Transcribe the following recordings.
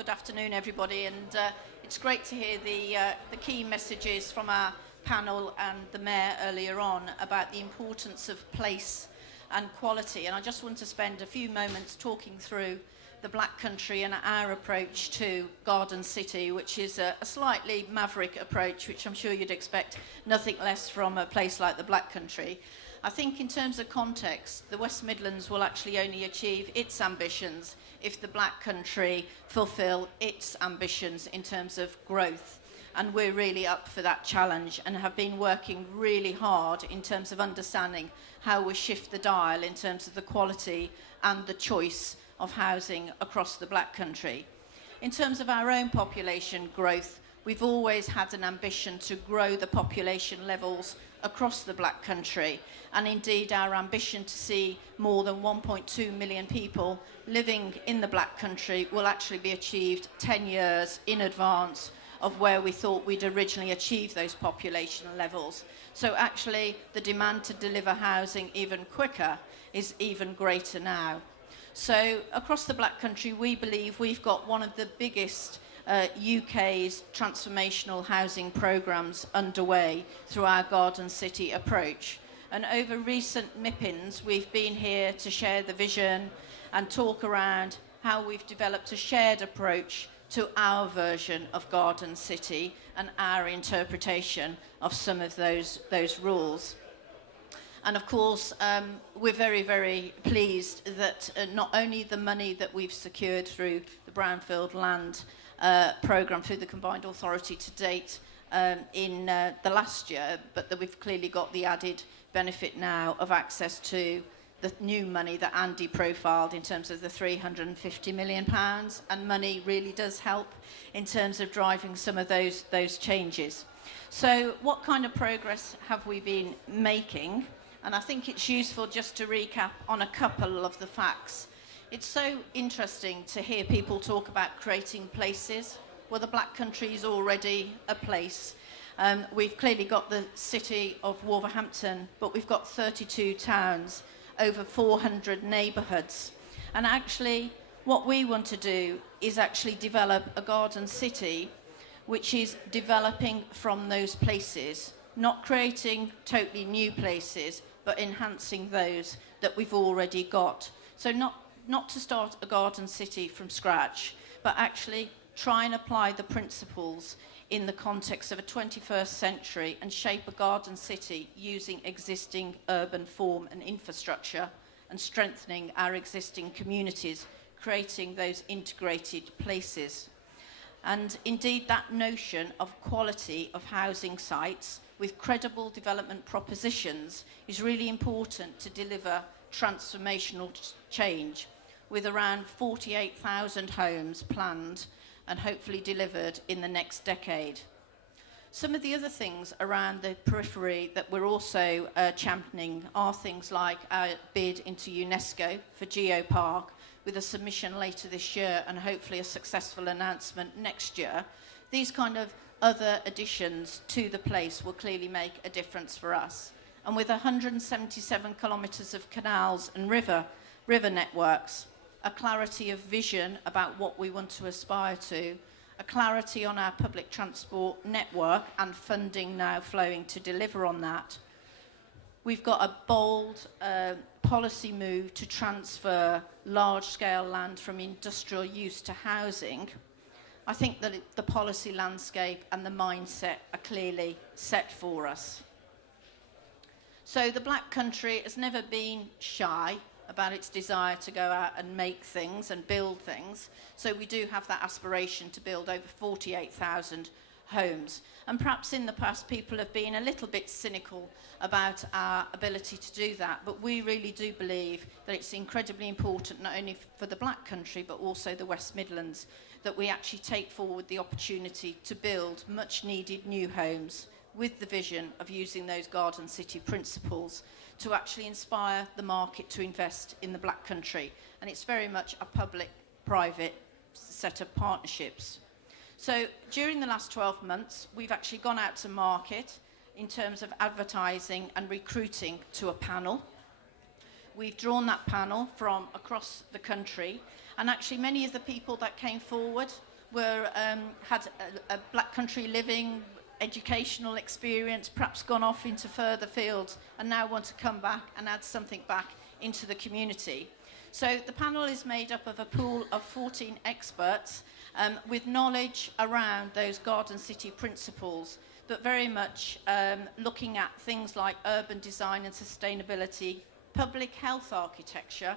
Good afternoon, everybody, and it's great to hear the key messages from our panel and the Mayor earlier on about the importance of place and quality. And I just want to spend a few moments talking through the Black Country and our approach to Garden City, which is a slightly maverick approach, which I'm sure you'd expect nothing less from a place like the Black Country. I think in terms of context, the West Midlands will actually only achieve its ambitions if the Black Country fulfil its ambitions in terms of growth. And we're really up for that challenge and have been working really hard in terms of understanding how we shift the dial in terms of the quality and the choice of housing across the Black Country. In terms of our own population growth, we've always had an ambition to grow the population levels across the Black Country, and indeed our ambition to see more than 1.2 million people living in the Black Country will actually be achieved 10 years in advance of where we thought we'd originally achieve those population levels. So actually the demand to deliver housing even quicker is even greater now. So across the Black Country, we believe we've got one of the biggest UK's transformational housing programmes underway through our Garden City approach. And over recent MIPIMs, we've been here to share the vision and talk around how we've developed a shared approach to our version of Garden City and our interpretation of some of those rules. And of course, we're very, very pleased that not only the money that we've secured through the Brownfield Land programme through the Combined Authority to date in the last year, but that we've clearly got the added benefit now of access to the new money that Andy profiled in terms of the £350 million, and money really does help in terms of driving some of those changes. So what kind of progress have we been making? And I think it's useful just to recap on a couple of the facts. It's so interesting to hear people talk about creating places. Well, the Black Country is already a place. We've clearly got the city of Wolverhampton, but we've got 32 towns, over 400 neighbourhoods. And actually, what we want to do is actually develop a garden city which is developing from those places, not creating totally new places, but enhancing those that we've already got. So not to start a garden city from scratch, but actually try and apply the principles in the context of a 21st century and shape a garden city using existing urban form and infrastructure and strengthening our existing communities, creating those integrated places. And indeed, that notion of quality of housing sites with credible development propositions is really important to deliver transformational change, with around 48,000 homes planned and hopefully delivered in the next decade. Some of the other things around the periphery that we're also championing are things like our bid into UNESCO for Geopark, with a submission later this year and hopefully a successful announcement next year. These kind of other additions to the place will clearly make a difference for us. And with 177 kilometres of canals and river networks, a clarity of vision about what we want to aspire to, a clarity on our public transport network and funding now flowing to deliver on that. We've got a bold policy move to transfer large-scale land from industrial use to housing. I think that the policy landscape and the mindset are clearly set for us. So the Black Country has never been shy about its desire to go out and make things and build things. So we do have that aspiration to build over 48,000 homes. And perhaps in the past people have been a little bit cynical about our ability to do that, but we really do believe that it's incredibly important, not only for the Black Country but also the West Midlands, that we actually take forward the opportunity to build much needed new homes with the vision of using those Garden City principles to actually inspire the market to invest in the Black Country. And it's very much a public-private set of partnerships. So during the last 12 months, we've actually gone out to market in terms of advertising and recruiting to a panel. We've drawn that panel from across the country, and actually many of the people that came forward had a black country living, educational experience, perhaps gone off into further fields, and now want to come back and add something back into the community. So the panel is made up of a pool of 14 experts with knowledge around those garden city principles, but very much looking at things like urban design and sustainability, public health architecture,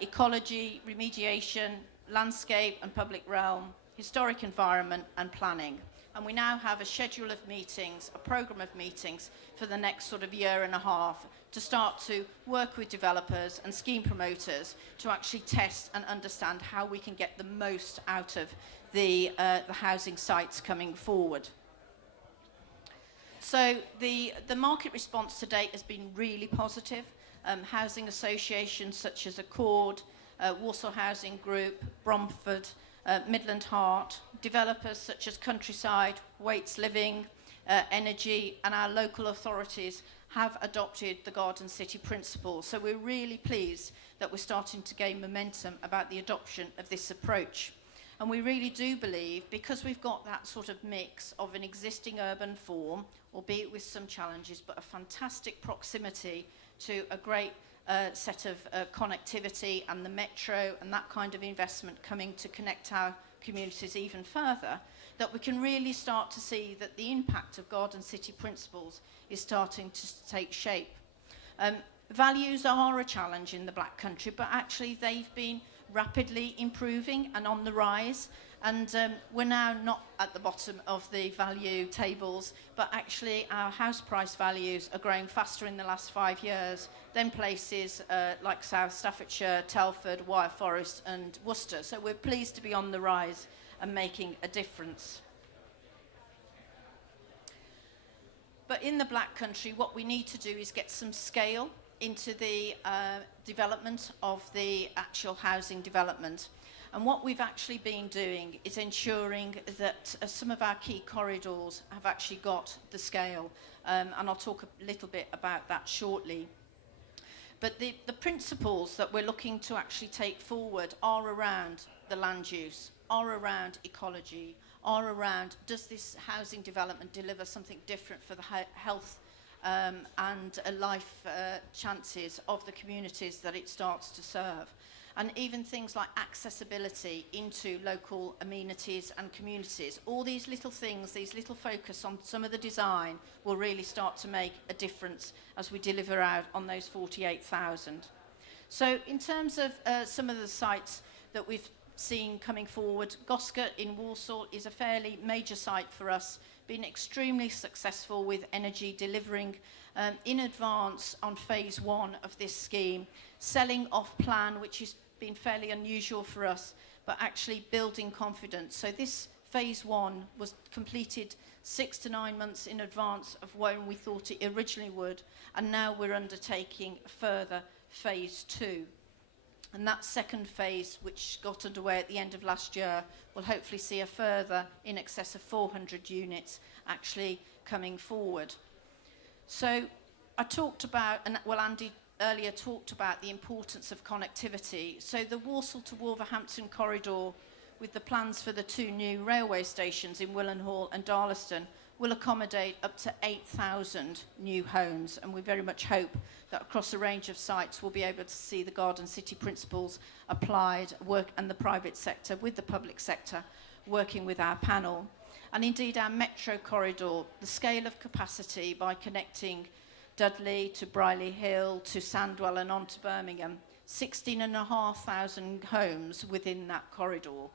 ecology, remediation, landscape and public realm, historic environment and planning. And we now have a schedule of meetings, a programme of meetings for the next sort of year and a half to start to work with developers and scheme promoters to actually test and understand how we can get the most out of the housing sites coming forward. So the market response to date has been really positive. Housing associations such as Accord, Warsaw Housing Group, Bromford, Midland Heart, developers such as Countryside, Waits Living, Energy, and our local authorities have adopted the Garden City principles. So we're really pleased that we're starting to gain momentum about the adoption of this approach. And we really do believe, because we've got that sort of mix of an existing urban form, albeit with some challenges, but a fantastic proximity to a great set of connectivity and the metro and that kind of investment coming to connect our communities even further, that we can really start to see that the impact of Garden City principles is starting to take shape. Values are a challenge in the Black Country, but actually they've been rapidly improving and on the rise. And we're now not at the bottom of the value tables, but actually our house price values are growing faster in the last 5 years than places like South Staffordshire, Telford, Wyre Forest and Worcester. So we're pleased to be on the rise and making a difference. But in the Black Country, what we need to do is get some scale into the development of the actual housing development. And what we've actually been doing is ensuring that some of our key corridors have actually got the scale. And I'll talk a little bit about that shortly. But the principles that we're looking to actually take forward are around the land use, are around ecology, are around does this housing development deliver something different for the health and life chances of the communities that it starts to serve. And even things like accessibility into local amenities and communities. All these little things, these little focus on some of the design will really start to make a difference as we deliver out on those 48,000. So in terms of some of the sites that we've seen coming forward, Goscott in Warsaw is a fairly major site for us, been extremely successful with Energy delivering in advance on phase 1 of this scheme, selling off plan, which has been fairly unusual for us, but actually building confidence. So this phase 1 was completed 6 to 9 months in advance of when we thought it originally would, and now we're undertaking a further phase 2. And that second phase, which got underway at the end of last year, will hopefully see a further in excess of 400 units actually coming forward. So I talked about, and well, Andy earlier talked about the importance of connectivity. So the Walsall to Wolverhampton corridor, with the plans for the 2 new railway stations in Willenhall and Darlaston, will accommodate up to 8,000 new homes, and we very much hope that across a range of sites we'll be able to see the Garden City principles applied, work, and the private sector with the public sector working with our panel. And indeed our metro corridor, the scale of capacity by connecting Dudley to Brierley Hill to Sandwell and on to Birmingham, 16,500 homes within that corridor.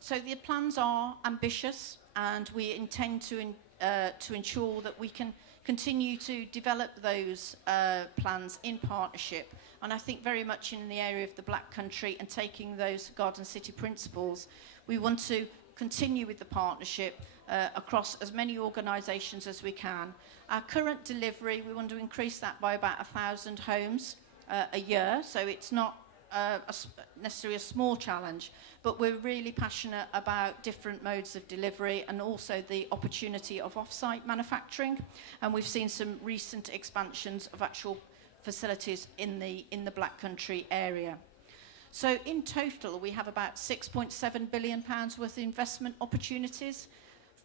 So the plans are ambitious, and we intend to ensure that we can continue to develop those plans in partnership. And I think very much in the area of the Black Country and taking those Garden City principles, we want to continue with the partnership across as many organisations as we can. Our current delivery, we want to increase that by about 1,000 homes a year, so it's not necessarily a small challenge, but we're really passionate about different modes of delivery and also the opportunity of off-site manufacturing. And we've seen some recent expansions of actual facilities in the Black Country area. So in total, we have about £6.7 billion worth of investment opportunities,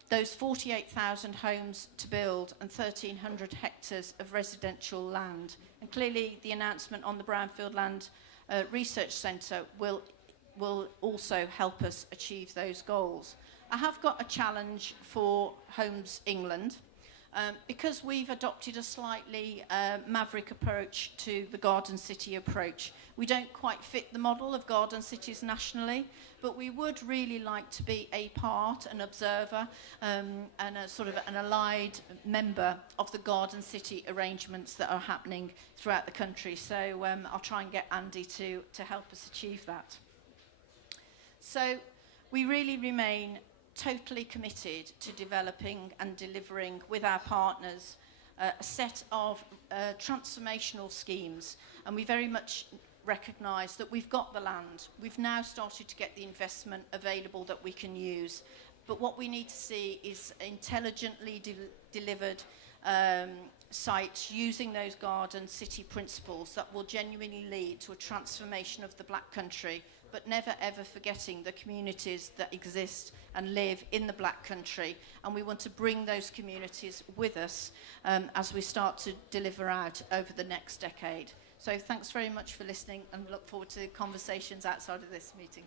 those 48,000 homes to build and 1,300 hectares of residential land. And clearly the announcement on the Brownfield Land Research Centre will also help us achieve those goals. I have got a challenge for Homes England. Because we've adopted a slightly maverick approach to the Garden City approach, we don't quite fit the model of garden cities nationally, but we would really like to be a part, an observer, and a sort of an allied member of the Garden City arrangements that are happening throughout the country. So I'll try and get Andy to help us achieve that. So we really remain totally committed to developing and delivering with our partners a set of transformational schemes, and we very much recognise that we've got the land. We've now started to get the investment available that we can use, but what we need to see is intelligently delivered sites using those garden city principles that will genuinely lead to a transformation of the Black Country, but never ever forgetting the communities that exist and live in the Black Country. And we want to bring those communities with us as we start to deliver out over the next decade. So thanks very much for listening, and look forward to conversations outside of this meeting.